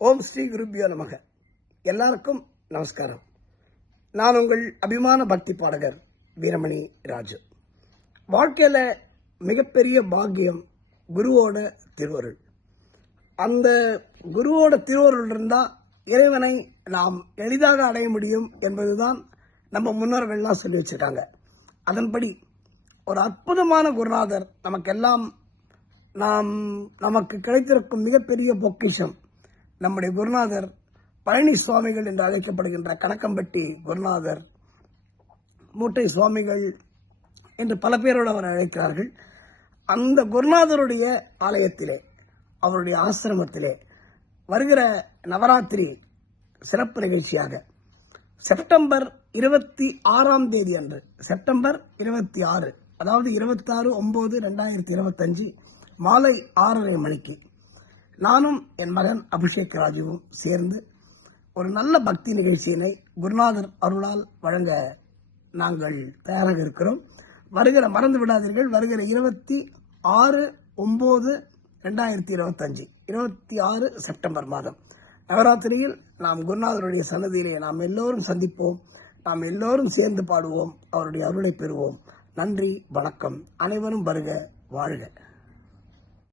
ஓம் ஸ்ரீ குருபியோ நமக. எல்லாருக்கும் நமஸ்காரம். நான் உங்கள் அபிமான பக்தி பாடகர் வீரமணி ராஜு. வாழ்க்கையில மிகப்பெரிய பாக்கியம் குருவோட திருவருள். அந்த குருவோட திருவருள் இருந்தா இறைவனை நாம் எளிதாக அடைய முடியும் என்பதுதான் நம்ம முன்னோர்கள்லாம் சொல்லி வச்சிருக்காங்க. அதன்படி ஒரு அற்புதமான குருநாதர் நமக்கெல்லாம் நமக்கு கிடைத்திருக்கும் மிகப்பெரிய பொக்கிஷம் நம்முடைய குருநாதர் பழனி சுவாமிகள் என்று அழைக்கப்படுகின்ற கணக்கம்பட்டி குருநாதர், மூட்டை சுவாமிகள் என்று பல பேரோடு அவர் அழைக்கிறார்கள். அந்த குருநாதருடைய ஆலயத்திலே, அவருடைய ஆசிரமத்திலே வருகிற நவராத்திரி சிறப்பு நிகழ்ச்சியாக செப்டம்பர் 26 அன்று, செப்டம்பர் 26, அதாவது 26/9/2025 மாலை 6:30 மணிக்கு நானும் என் மகன் அபிஷேக் ராஜுவும் சேர்ந்து ஒரு நல்ல பக்தி நிகழ்ச்சியினை குருநாதர் அருளால் வழங்க நாங்கள் தயாராக இருக்கிறோம். மறந்து விடாதீர்கள், வருகிற 26/9/2025 26 செப்டம்பர் மாதம் நவராத்திரியில் நாம் குருநாதருடைய சன்னதியிலே நாம் எல்லோரும் சந்திப்போம். நாம் எல்லோரும் சேர்ந்து பாடுவோம், அவருடைய அருளை பெறுவோம். நன்றி, வணக்கம். அனைவரும் வருக, வாழ்க.